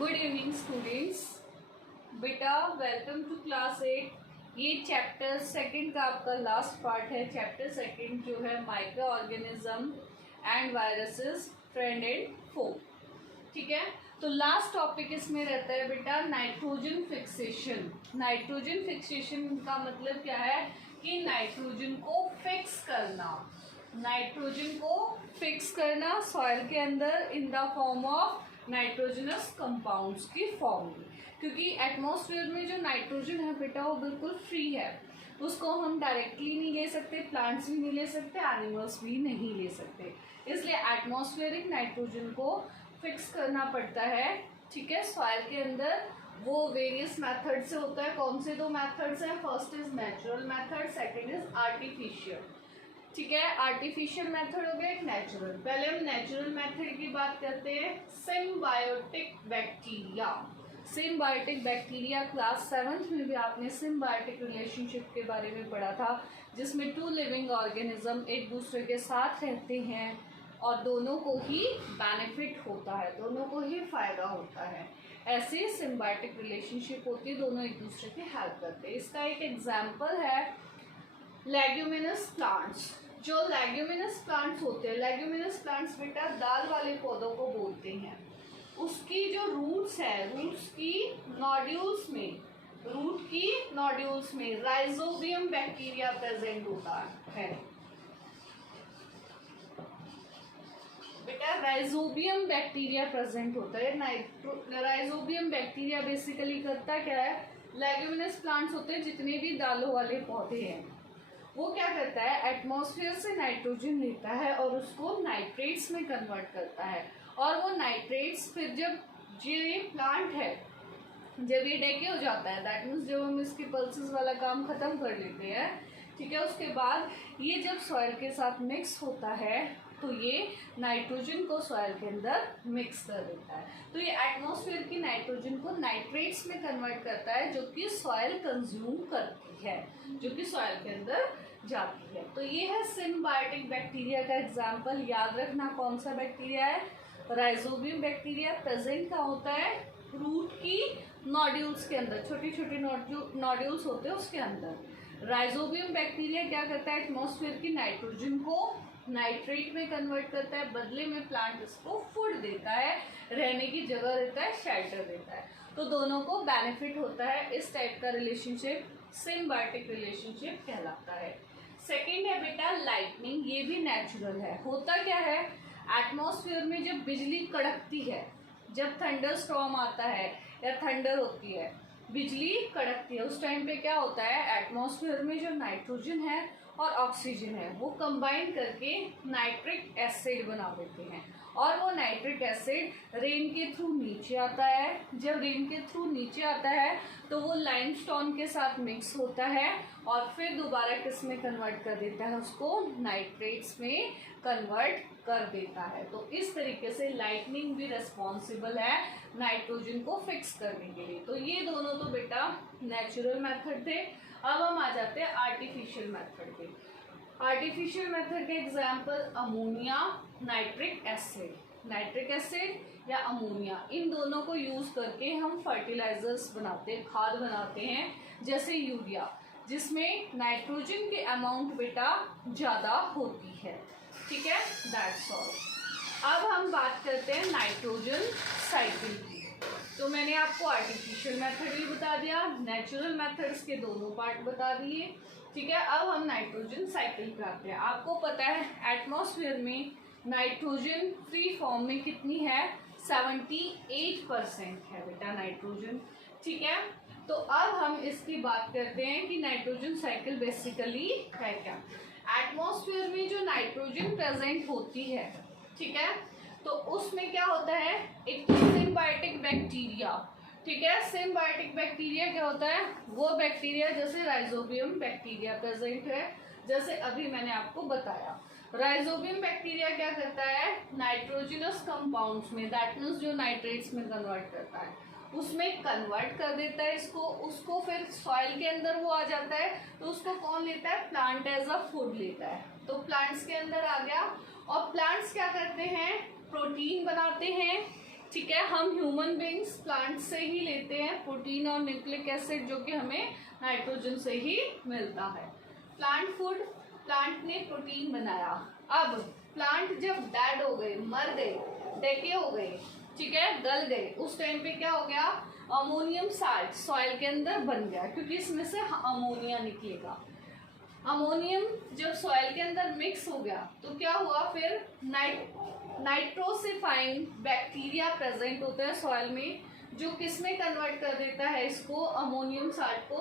Good evening students. बेटा welcome to class 8। ये chapter second का आपका लास्ट पार्ट है। चैप्टर सेकंड जो है micro organism and viruses friend and foe. ठीक है, तो लास्ट टॉपिक इसमें रहता है बेटा नाइट्रोजन फिक्सेशन। नाइट्रोजन फिक्सेशन का मतलब क्या है कि नाइट्रोजन को फिक्स करना, नाइट्रोजन को फिक्स करना सॉइल के अंदर in the form of nitrogenous compounds की फॉर्म में। क्योंकि एटमॉस्फेयर में जो नाइट्रोजन है बेटा वो बिल्कुल फ्री है, उसको हम डायरेक्टली नहीं ले सकते, प्लांट्स भी नहीं ले सकते, एनिमल्स भी नहीं ले सकते, इसलिए एटमॉस्फेरिक नाइट्रोजन को फिक्स करना पड़ता है। ठीक है, सॉइल के अंदर वो वेरियस मेथड से होता है। कौन से दो मेथड्स हैं? First is natural method, second is artificial. ठीक है, आर्टिफिशियल मेथड हो गया, एक नेचुरल। पहले हम नेचुरल मेथड की बात करते हैं। Symbiotic bacteria. Symbiotic bacteria class 7th में भी आपने सिम्बायोटिक रिलेशनशिप के बारे में पढ़ा था, जिसमें टू लिविंग ऑर्गेनिज्म एक दूसरे के साथ रहते हैं और दोनों को ही बेनिफिट होता है, दोनों को ही फायदा होता है। ऐसे सिम्बायोटिक रिलेशनशिप होती है, दोनों एक दूसरे की हेल्प करते हैं। इसका एक एग्जाम्पल है लेग्यूमिनस प्लांट्स। जो लेग्यूमिनस प्लांट्स होते हैं, लेग्यूमिनस प्लांट्स बेटा दाल वाले पौधों को बोलते हैं। उसकी जो रूट्स है, रूट्स की नोड्यूल्स में, रूट की नोड्यूल्स में राइजोबियम बैक्टीरिया प्रेजेंट होता है। बेटा राइजोबियम बैक्टीरिया प्रेजेंट होता है। राइजोबियम बैक्टीरिया बेसिकली करता क्या है? लेग्यूमिनस प्लांट्स होते हैं जितने भी दालों वाले पौधे हैं, वो क्या करता है? एटमॉस्फेयर से नाइट्रोजन लेता है और उसको नाइट्रेट्स में कन्वर्ट करता है। और वो नाइट्रेट्स फिर जब ये प्लांट है, जब ये डेके हो जाता है, दैट मीन्स जब हम इसके पल्सेस वाला काम खत्म कर लेते हैं, ठीक है, उसके बाद ये जब सॉइल के साथ मिक्स होता है तो ये नाइट्रोजन को सॉइल के अंदर मिक्स कर देता है। तो ये एटमॉस्फेयर की नाइट्रोजन को नाइट्रेट्स में कन्वर्ट करता है, जो कि सॉइल कंज्यूम करती है, जो कि सॉइल के अंदर जाती है। तो ये है सिम्बायोटिक बैक्टीरिया का एग्जाम्पल। याद रखना कौन सा बैक्टीरिया है? Rhizobium bacteria. प्रेजेंट क्या होता है? रूट की नोड्यूल्स के अंदर, छोटी छोटी नोड्यूल्स होते हैं उसके अंदर। राइजोबियम बैक्टीरिया क्या करता है? एटमॉस्फेयर की नाइट्रोजन को नाइट्रेट में कन्वर्ट करता है, बदले में प्लांट इसको फूड देता है, रहने की जगह देता है, शेल्टर देता है, तो दोनों को बेनिफिट होता है। इस टाइप का रिलेशनशिप सिम्बायोटिक रिलेशनशिप कहलाता है। सेकेंड है बेटा लाइटनिंग। ये भी नेचुरल है। होता क्या है? एटमॉस्फेयर में जब बिजली कड़कती है, जब थंडर स्टॉर्म आता है या थंडर होती है, बिजली कड़कती है, उस टाइम पे क्या होता है? एटमॉस्फेयर में जो नाइट्रोजन है और ऑक्सीजन है वो कंबाइन करके नाइट्रिक एसिड बना देते हैं, और वो नाइट्रिक एसिड रेन के थ्रू नीचे आता है। जब रेन के थ्रू नीचे आता है तो वो लाइमस्टोन के साथ मिक्स होता है और फिर दोबारा किस में कन्वर्ट कर देता है? उसको नाइट्रेट्स में कन्वर्ट कर देता है। तो इस तरीके से लाइटनिंग भी रिस्पॉन्सिबल है नाइट्रोजन को फिक्स करने के लिए। तो ये दोनों तो बेटा नेचुरल मेथड थे। अब हम आ जाते हैं आर्टिफिशियल मेथड पे। आर्टिफिशियल मेथड के example ammonia, nitric acid. Nitric acid या अमोनिया, इन दोनों को यूज करके हम फर्टिलाइजर्स बनाते हैं, खाद बनाते हैं, जैसे यूरिया, जिसमें नाइट्रोजन की अमाउंट बेटा ज़्यादा होती है। ठीक है, दैट्स ऑल। अब हम बात करते हैं नाइट्रोजन साइकिल की। तो मैंने आपको आर्टिफिशियल मेथड भी बता दिया, नेचुरल मेथड्स के दोनों पार्ट बता दिए। ठीक है, अब हम नाइट्रोजन साइकिल पे आते हैं। आपको पता है एटमॉस्फेयर में नाइट्रोजन फ्री फॉर्म में कितनी है? 78% है बेटा नाइट्रोजन। ठीक है, तो अब हम इसकी बात करते हैं कि नाइट्रोजन साइकिल बेसिकली है क्या। एटमॉस्फेयर में जो नाइट्रोजन प्रेजेंट होती है, ठीक है, तो उसमें क्या होता है? एक तो सिम्बायोटिक बैक्टीरिया। ठीक है, सिम्बायोटिक बैक्टीरिया क्या होता है? वो बैक्टीरिया जैसे राइजोबियम बैक्टीरिया प्रेजेंट है, जैसे अभी मैंने आपको बताया। राइजोबियम बैक्टीरिया क्या करता है? नाइट्रोजनस कंपाउंड्स में, दैट मीन्स जो नाइट्रेट्स में कन्वर्ट करता है, उसमें कन्वर्ट कर देता है इसको, उसको फिर सॉइल के अंदर वो आ जाता है, तो उसको कौन लेता है? प्लांट एज अ फूड लेता है। तो प्लांट्स के अंदर आ गया, और प्लांट्स क्या करते हैं? प्रोटीन बनाते हैं, ठीक है, हम ह्यूमन बींग्स प्लांट से ही लेते हैं प्रोटीन और न्यूक्लिक एसिड, जो कि हमें नाइट्रोजन से ही मिलता है। प्लांट फूड, प्लांट ने प्रोटीन बनाया। अब प्लांट जब डेड हो गए, मर गए, डेके हो गए, ठीक है, गल गए, उस टाइम पे क्या हो गया, अमोनियम साल्ट सॉइल के अंदर बन गया, क्योंकि इसमें से अमोनिया निकलेगा। अमोनियम जब सॉइल के अंदर मिक्स हो गया तो क्या हुआ, फिर नाइट्रोसिफाइंग बैक्टीरिया प्रेजेंट होता है सॉइल में, जो किस में कन्वर्ट कर देता है इसको, अमोनियम साल्ट को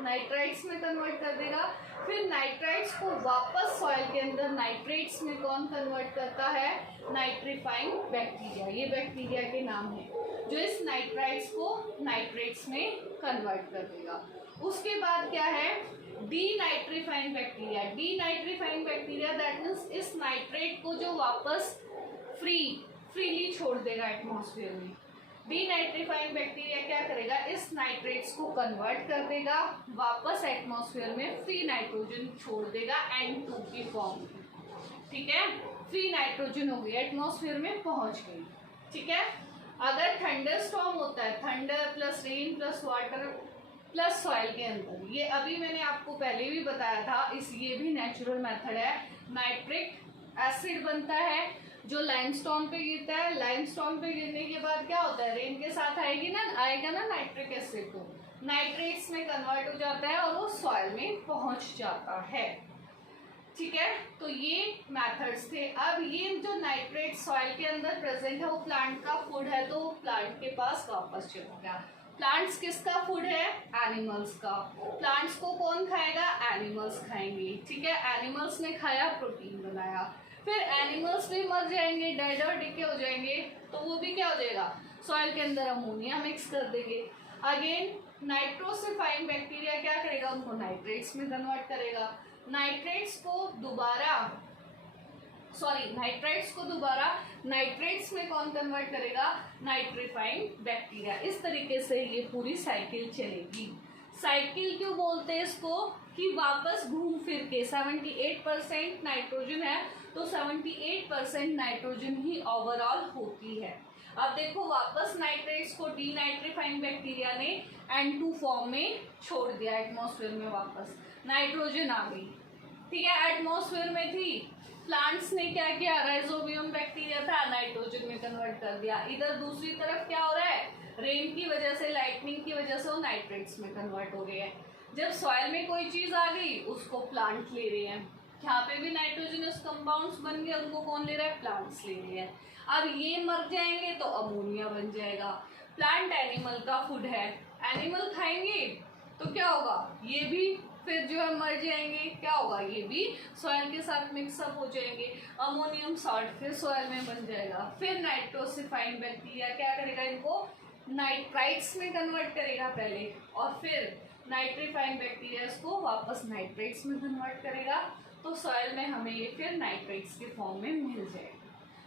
नाइट्राइट्स में कन्वर्ट कर देगा। फिर नाइट्राइट्स को वापस सॉइल के अंदर नाइट्रेट्स में कौन कन्वर्ट करता है, नाइट्रीफाइंग बैक्टीरिया। ये बैक्टीरिया के नाम है जो इस नाइट्राइट्स को नाइट्रेट्स में कन्वर्ट कर देगा। उसके बाद क्या है, डीनाइट्रीफाइंग बैक्टीरिया दैट मीन्स इस नाइट्रेट को जो वापस फ्रीली छोड़ देगा एटमॉस्फेयर में। डीनाइट्रीफाइंग बैक्टीरिया क्या करेगा, इस नाइट्रेट्स को कन्वर्ट कर देगा, वापस एटमॉस्फेयर में फ्री नाइट्रोजन छोड़ देगा N2 की फॉर्म में। ठीक है, फ्री नाइट्रोजन हो गई, एटमॉस्फेयर में पहुंच गई। ठीक है, अगर थंडर स्टॉर्म होता है, thunder plus rain plus water plus soil के अंदर, ये अभी मैंने आपको पहले भी बताया था, ये भी नेचुरल मेथड है। नाइट्रिक एसिड बनता है जो लाइमस्टोन पे गिरता है, लाइमस्टोन पे गिरने के बाद क्या होता है, रेन के साथ आएगा ना नाइट्रिक एसिड, को नाइट्रेट्स में कन्वर्ट हो जाता है और वो सॉइल में पहुंच जाता है। ठीक है, तो ये मेथड्स थे। अब ये जो नाइट्रेट सॉइल के अंदर प्रेजेंट है वो प्लांट का फूड है, तो प्लांट के पास वापस चला गया। प्लांट्स किसका फूड है, एनिमल्स का। प्लांट्स को कौन खाएगा, एनिमल्स खाएंगे। ठीक है, एनिमल्स ने खाया, प्रोटीन बनाया, फिर एनिमल्स भी मर जाएंगे, डेड और डिके हो जाएंगे, तो वो भी क्या हो जाएगा, सॉइल के अंदर अमोनिया मिक्स कर देंगे। अगेन नाइट्रोसिफाइंग बैक्टीरिया क्या करेगा, उनको नाइट्रेट्स में कन्वर्ट करेगा। नाइट्रेट्स को दोबारा नाइट्रेट्स में कौन कन्वर्ट करेगा, नाइट्रीफाइंग बैक्टीरिया। इस तरीके से ये पूरी साइकिल चलेगी। साइकिल क्यों बोलते हैं इसको, कि वापस घूम फिर के 78% नाइट्रोजन है, तो 78% नाइट्रोजन ही ओवरऑल होती है। अब देखो, वापस नाइट्रेट्स को डीनाइट्रीफाइंग बैक्टीरिया ने N2 फॉर्म में छोड़ दिया, एटमॉस्फेयर में वापस नाइट्रोजन आ गई। ठीक है, एटमॉस्फेयर में थी, प्लांट्स ने क्या किया, राइजोबियम बैक्टीरिया था, नाइट्रोजन में कन्वर्ट कर दिया। इधर दूसरी तरफ क्या हो रहा है, रेन की वजह से, लाइटनिंग की वजह से वो नाइट्रेट्स में कन्वर्ट हो रही है। जब सॉइल में कोई चीज आ गई उसको प्लांट ले रहे हैं, यहाँ पे भी नाइट्रोजनस कंपाउंड्स बन गए, उनको कौन ले रहा है, प्लांट्स ले रहे हैं। अब ये मर जाएंगे तो अमोनिया बन जाएगा। प्लांट एनिमल का फूड है, एनिमल खाएंगे तो क्या होगा, ये भी फिर जो है मर जाएंगे, क्या होगा, ये भी सॉइल के साथ मिक्सअप हो जाएंगे, अमोनियम सॉल्ट फिर सॉइल में बन जाएगा। फिर नाइट्रोसिफाइंग बैक्टीरिया क्या करेगा, इनको नाइट्राइट्स में कन्वर्ट करेगा पहले, और फिर नाइट्रीफाइंग बैक्टीरिया इसको वापस नाइट्रेट्स में कन्वर्ट करेगा, तो सॉइल में हमें ये फिर नाइट्रेट्स के फॉर्म में मिल जाएगा।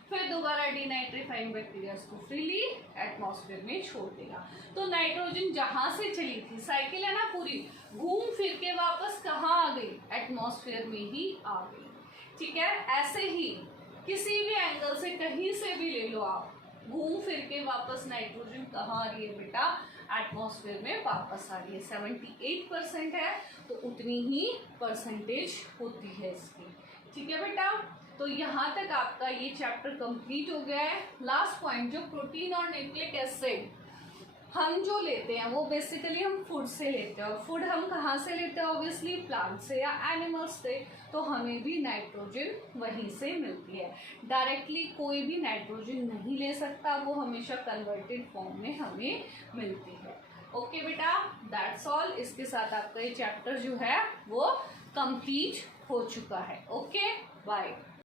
फिर दोबारा डीनाइट्रीफाइंग बैक्टीरिया इसको फ्रीली एटमॉस्फेयर में छोड़ देगा। तो नाइट्रोजन जहां से चली थी, साइकिल है ना पूरी, घूम फिर के वापस कहाँ आ गई, एटमॉस्फेयर में ही आ गई। ठीक है, ऐसे ही किसी भी एंगल से कहीं से भी ले लो आप, घूम फिर के वापस नाइट्रोजन कहाँ आ रही है बेटा, एटमॉस्फेयर में वापस आ रही है। 78% है तो उतनी ही परसेंटेज होती है इसकी। ठीक है बेटा, तो यहाँ तक आपका ये चैप्टर कंप्लीट हो गया है। लास्ट पॉइंट, जो प्रोटीन और न्यूक्लिक एसिड हम जो लेते हैं वो बेसिकली हम फूड से लेते हैं, और फूड हम कहाँ से लेते हैं, ऑब्वियसली प्लांट से या एनिमल्स से, तो हमें भी नाइट्रोजन वहीं से मिलती है। डायरेक्टली कोई भी नाइट्रोजन नहीं ले सकता, वो हमेशा कन्वर्टेड फॉर्म में हमें मिलती है। ओके बेटा, दैट्स ऑल। इसके साथ आपका ये चैप्टर जो है वो कंप्लीट हो चुका है। Okay, bye.